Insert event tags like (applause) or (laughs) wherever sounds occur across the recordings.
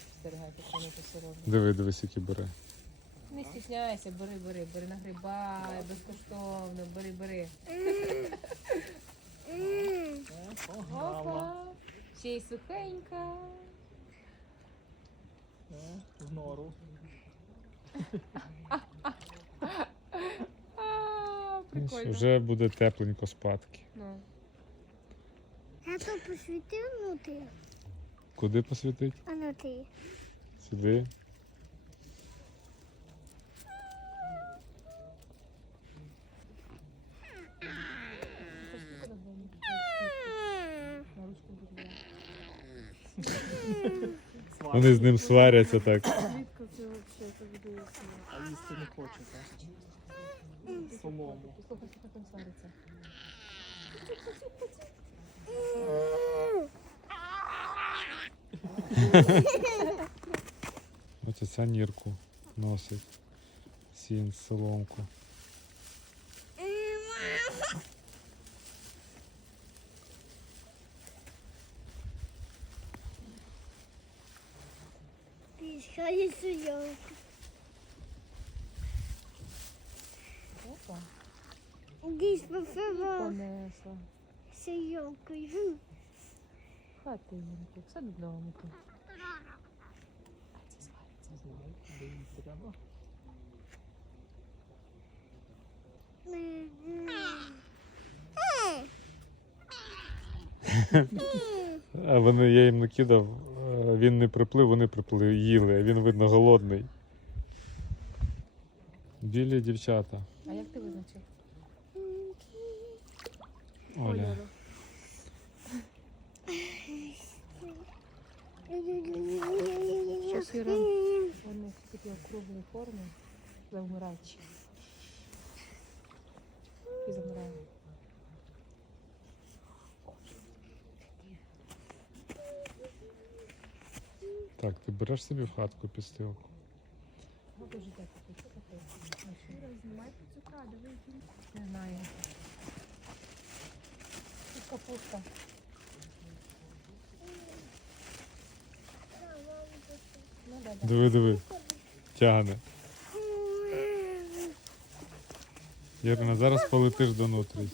спостерігати, що вони це. Диви, дивись, які бере. Не стісняйся, бери, бери, бери, нагрібай, безкоштовно, бери, бери. Опа, ще й сухенька. Е, В нору. А, прикольно. Вже буде тепленько спадки. Ну, Я то посвітив, ну ти. Куди посвітить? А ну ти. Сюди. Вони з ним сваряться так. Звідки це взагалі так дивиться? А їсти не хоче, так? Солому. Послухай, що там свариться. (laughs) Оце санірку носить. Сін, соломку. Пішкає суйовку. Опа, Десь суйовкою. Все додому. А ці сваряться. Не знаю, де їй треба. А вони, я їм накидав, е, він не приплив, вони приплили, їли, а він, видно, голодний. Білі дівчата. А як ти визначив? Оля. Що сіра? Округлої форми. І замирає. Так, ти береш собі в хатку підстилку? Ну? Ну. Не знаю. Тут капуста. Ну, да, да. Диви, диви. Тягне. Ярина, зараз полетиш до нутрій.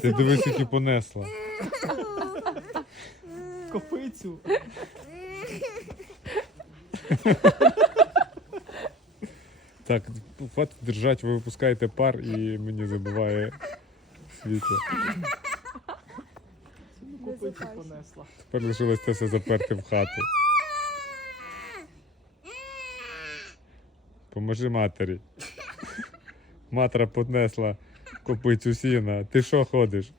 Ти дивись, які понесла. Копицю. Так, хватить держать, ви випускаєте пар і мені забиває світло. Копицю понесла. Тепер лишилось це все заперти в хату. Поможи матері. (laughs) Матра понесла копицю сіна. Ти що ходиш?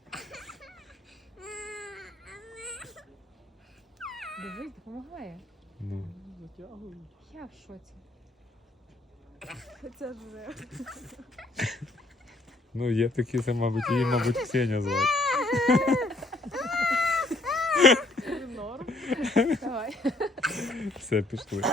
Дивись, допомагає. Ну, Я в шоці. Це вже. ну є такі, це, мабуть, її, мабуть, Ксеня звати. Норм. (laughs) Давай. Все, пішли.